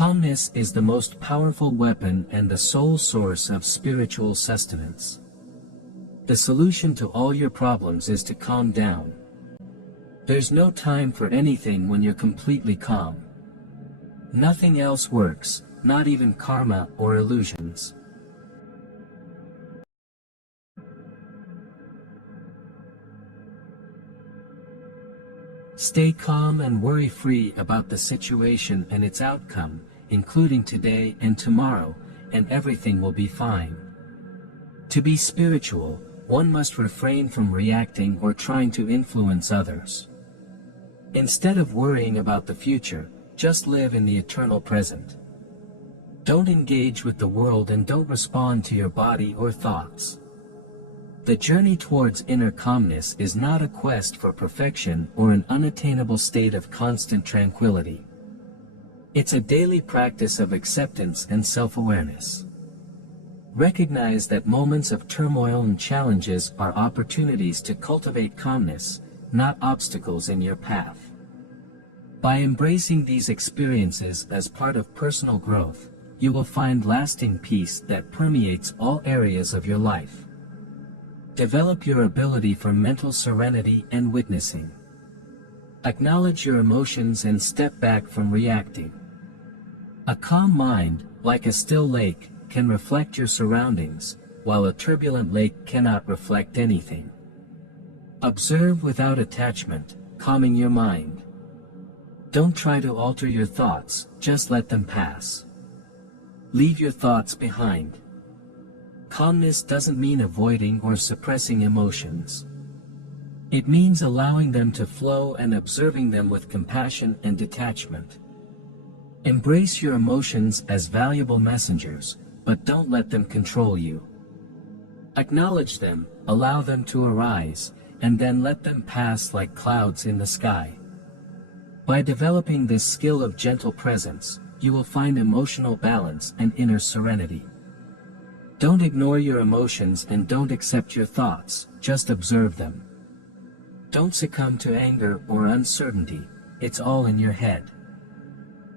Calmness is the most powerful weapon and the sole source of spiritual sustenance. The solution to all your problems is to calm down. There's no time for anything when you're completely calm. Nothing else works, not even karma or illusions. Stay calm and worry-free about the situation and its outcome, including today and tomorrow, and everything will be fine. To be spiritual, one must refrain from reacting or trying to influence others. Instead of worrying about the future, just live in the eternal present. Don't engage with the world and don't respond to your body or thoughts. The journey towards inner calmness is not a quest for perfection or an unattainable state of constant tranquility. It's a daily practice of acceptance and self-awareness. Recognize that moments of turmoil and challenges are opportunities to cultivate calmness, not obstacles in your path. By embracing these experiences as part of personal growth, you will find lasting peace that permeates all areas of your life. Develop your ability for mental serenity and witnessing. Acknowledge your emotions and step back from reacting. A calm mind, like a still lake, can reflect your surroundings, while a turbulent lake cannot reflect anything. Observe without attachment, calming your mind. Don't try to alter your thoughts, just let them pass. Leave your thoughts behind. Calmness doesn't mean avoiding or suppressing emotions. It means allowing them to flow and observing them with compassion and detachment. Embrace your emotions as valuable messengers, but don't let them control you. Acknowledge them, allow them to arise, and then let them pass like clouds in the sky. By developing this skill of gentle presence, you will find emotional balance and inner serenity. Don't ignore your emotions and don't accept your thoughts, just observe them. Don't succumb to anger or uncertainty, it's all in your head.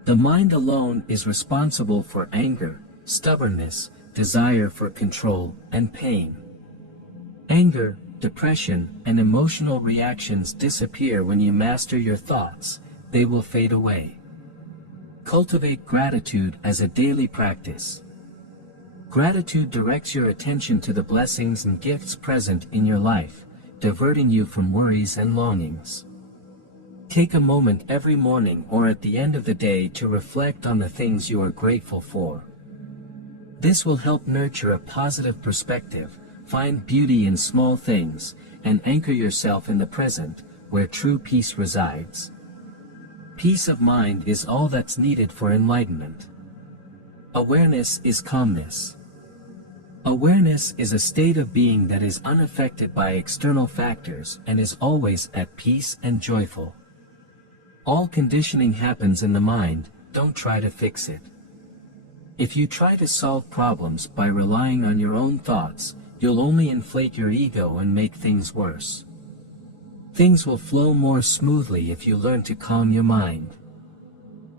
The mind alone is responsible for anger, stubbornness, desire for control, and pain. Anger, depression, and emotional reactions disappear when you master your thoughts, they will fade away. Cultivate gratitude as a daily practice. Gratitude directs your attention to the blessings and gifts present in your life, diverting you from worries and longings. Take a moment every morning or at the end of the day to reflect on the things you are grateful for. This will help nurture a positive perspective, find beauty in small things, and anchor yourself in the present, where true peace resides. Peace of mind is all that's needed for enlightenment. Awareness is calmness. Awareness is a state of being that is unaffected by external factors and is always at peace and joyful. All conditioning happens in the mind, don't try to fix it. If you try to solve problems by relying on your own thoughts, you'll only inflate your ego and make things worse. Things will flow more smoothly if you learn to calm your mind.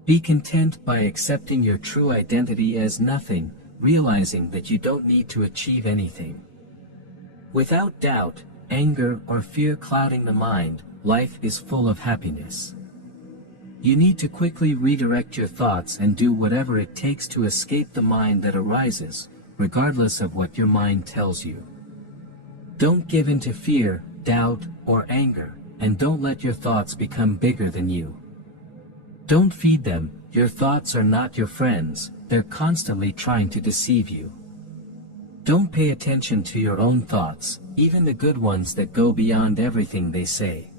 Be content by accepting your true identity as nothing, realizing that you don't need to achieve anything. Without doubt, anger, or fear clouding the mind, life is full of happiness. You need to quickly redirect your thoughts and do whatever it takes to escape the mind that arises, regardless of what your mind tells you. Don't give in to fear, doubt, or anger, and don't let your thoughts become bigger than you. Don't feed them, your thoughts are not your friends, they're constantly trying to deceive you. Don't pay attention to your own thoughts, even the good ones that go beyond everything they say.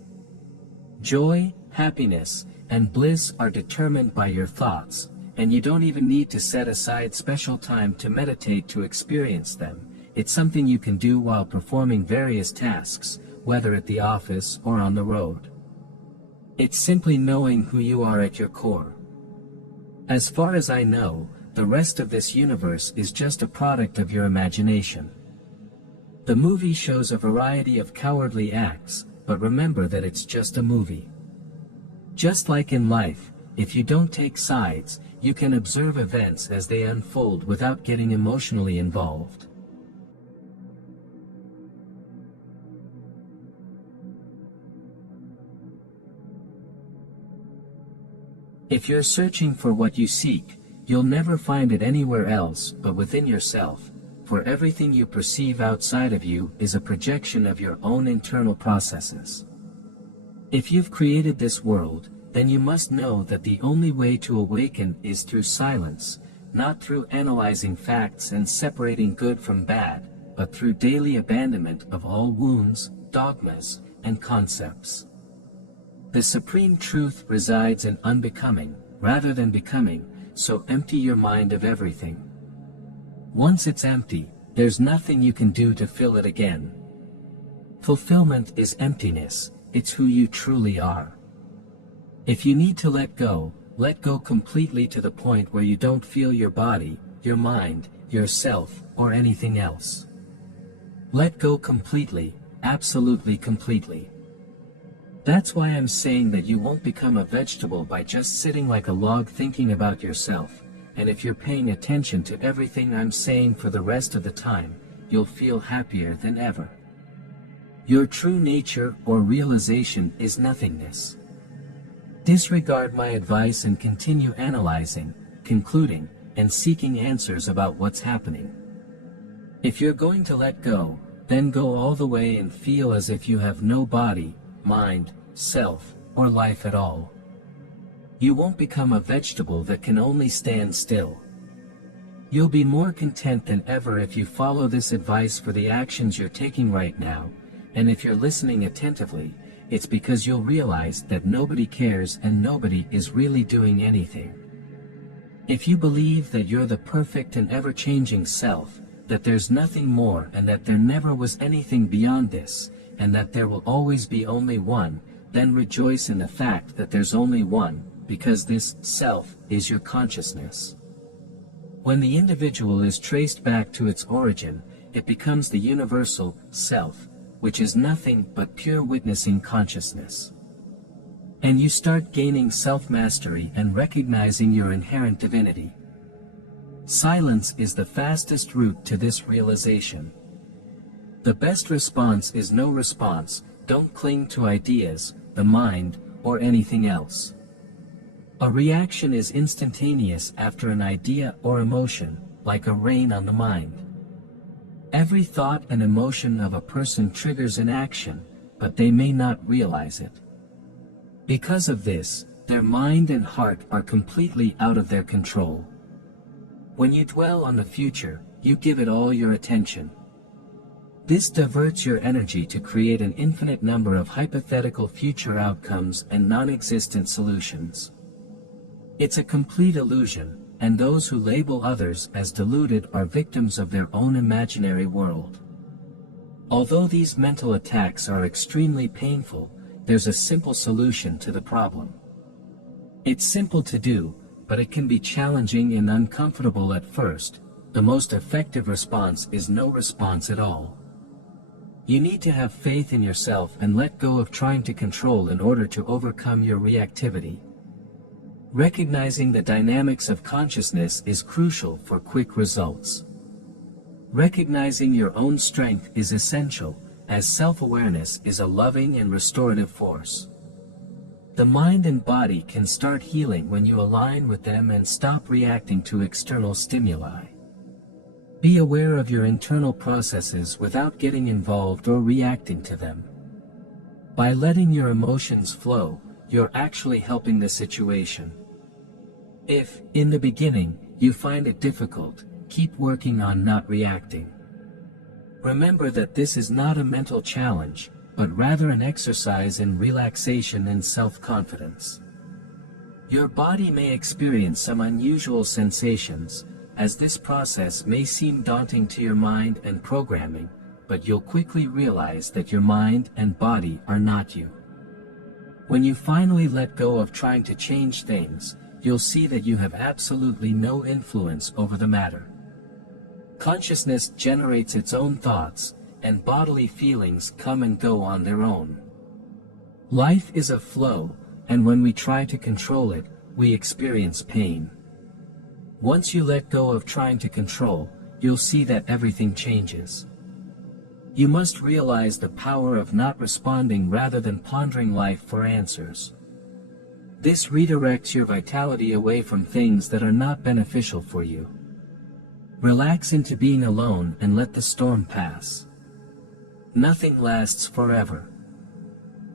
Joy, happiness, and bliss are determined by your thoughts, and you don't even need to set aside special time to meditate to experience them. It's something you can do while performing various tasks, whether at the office or on the road. It's simply knowing who you are at your core. As far as I know, the rest of this universe is just a product of your imagination. The movie shows a variety of cowardly acts, but remember that it's just a movie. Just like in life, if you don't take sides, you can observe events as they unfold without getting emotionally involved. If you're searching for what you seek, you'll never find it anywhere else but within yourself, for everything you perceive outside of you is a projection of your own internal processes. If you've created this world, then you must know that the only way to awaken is through silence, not through analyzing facts and separating good from bad, but through daily abandonment of all wounds, dogmas, and concepts. The supreme truth resides in unbecoming, rather than becoming, so empty your mind of everything. Once it's empty, there's nothing you can do to fill it again. Fulfillment is emptiness, it's who you truly are. If you need to let go completely to the point where you don't feel your body, your mind, yourself, or anything else. Let go completely, absolutely completely. That's why I'm saying that you won't become a vegetable by just sitting like a log thinking about yourself, and if you're paying attention to everything I'm saying for the rest of the time, you'll feel happier than ever. Your true nature or realization is nothingness. Disregard my advice and continue analyzing, concluding, and seeking answers about what's happening. If you're going to let go, then go all the way and feel as if you have no body, mind, self, or life at all. You won't become a vegetable that can only stand still. You'll be more content than ever if you follow this advice for the actions you're taking right now, and if you're listening attentively, it's because you'll realize that nobody cares and nobody is really doing anything. If you believe that you're the perfect and ever-changing self, that there's nothing more and that there never was anything beyond this, and that there will always be only one, then rejoice in the fact that there's only one, because this self is your consciousness. When the individual is traced back to its origin, it becomes the universal self, which is nothing but pure witnessing consciousness. And you start gaining self-mastery and recognizing your inherent divinity. Silence is the fastest route to this realization. The best response is no response. Don't cling to ideas, the mind, or anything else. A reaction is instantaneous after an idea or emotion, like a rain on the mind. Every thought and emotion of a person triggers an action, but they may not realize it. Because of this, their mind and heart are completely out of their control. When you dwell on the future, you give it all your attention. This diverts your energy to create an infinite number of hypothetical future outcomes and non-existent solutions. It's a complete illusion, and those who label others as deluded are victims of their own imaginary world. Although these mental attacks are extremely painful, there's a simple solution to the problem. It's simple to do, but it can be challenging and uncomfortable at first. The most effective response is no response at all. You need to have faith in yourself and let go of trying to control in order to overcome your reactivity. Recognizing the dynamics of consciousness is crucial for quick results. Recognizing your own strength is essential, as self-awareness is a loving and restorative force. The mind and body can start healing when you align with them and stop reacting to external stimuli. Be aware of your internal processes without getting involved or reacting to them. By letting your emotions flow, you're actually helping the situation. If, in the beginning, you find it difficult, keep working on not reacting. Remember that this is not a mental challenge, but rather an exercise in relaxation and self-confidence. Your body may experience some unusual sensations, as this process may seem daunting to your mind and programming, but you'll quickly realize that your mind and body are not you. When you finally let go of trying to change things, you'll see that you have absolutely no influence over the matter. Consciousness generates its own thoughts, and bodily feelings come and go on their own. Life is a flow, and when we try to control it, we experience pain. Once you let go of trying to control, you'll see that everything changes. You must realize the power of not responding rather than pondering life for answers. This redirects your vitality away from things that are not beneficial for you. Relax into being alone and let the storm pass. Nothing lasts forever.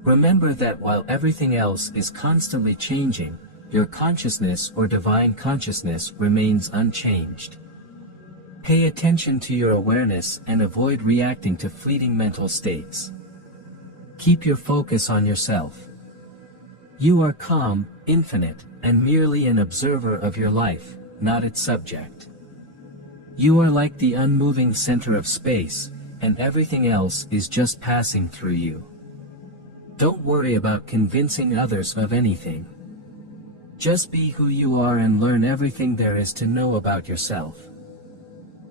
Remember that while everything else is constantly changing, your consciousness or divine consciousness remains unchanged. Pay attention to your awareness and avoid reacting to fleeting mental states. Keep your focus on yourself. You are calm, infinite, and merely an observer of your life, not its subject. You are like the unmoving center of space, and everything else is just passing through you. Don't worry about convincing others of anything. Just be who you are and learn everything there is to know about yourself.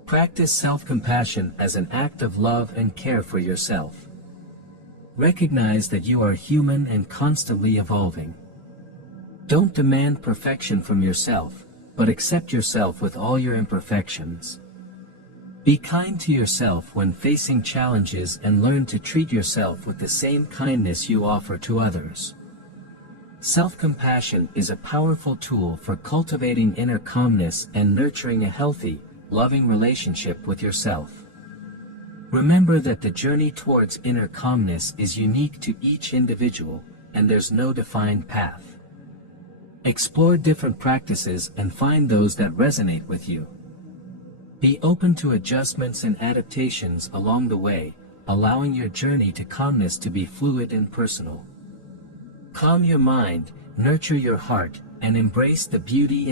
Practice self-compassion as an act of love and care for yourself. Recognize that you are human and constantly evolving. Don't demand perfection from yourself, but accept yourself with all your imperfections. Be kind to yourself when facing challenges and learn to treat yourself with the same kindness you offer to others. Self-compassion is a powerful tool for cultivating inner calmness and nurturing a healthy, loving relationship with yourself. Remember that the journey towards inner calmness is unique to each individual, and there's no defined path. Explore different practices and find those that resonate with you. Be open to adjustments and adaptations along the way, allowing your journey to calmness to be fluid and personal. Calm your mind, nurture your heart, and embrace the beauty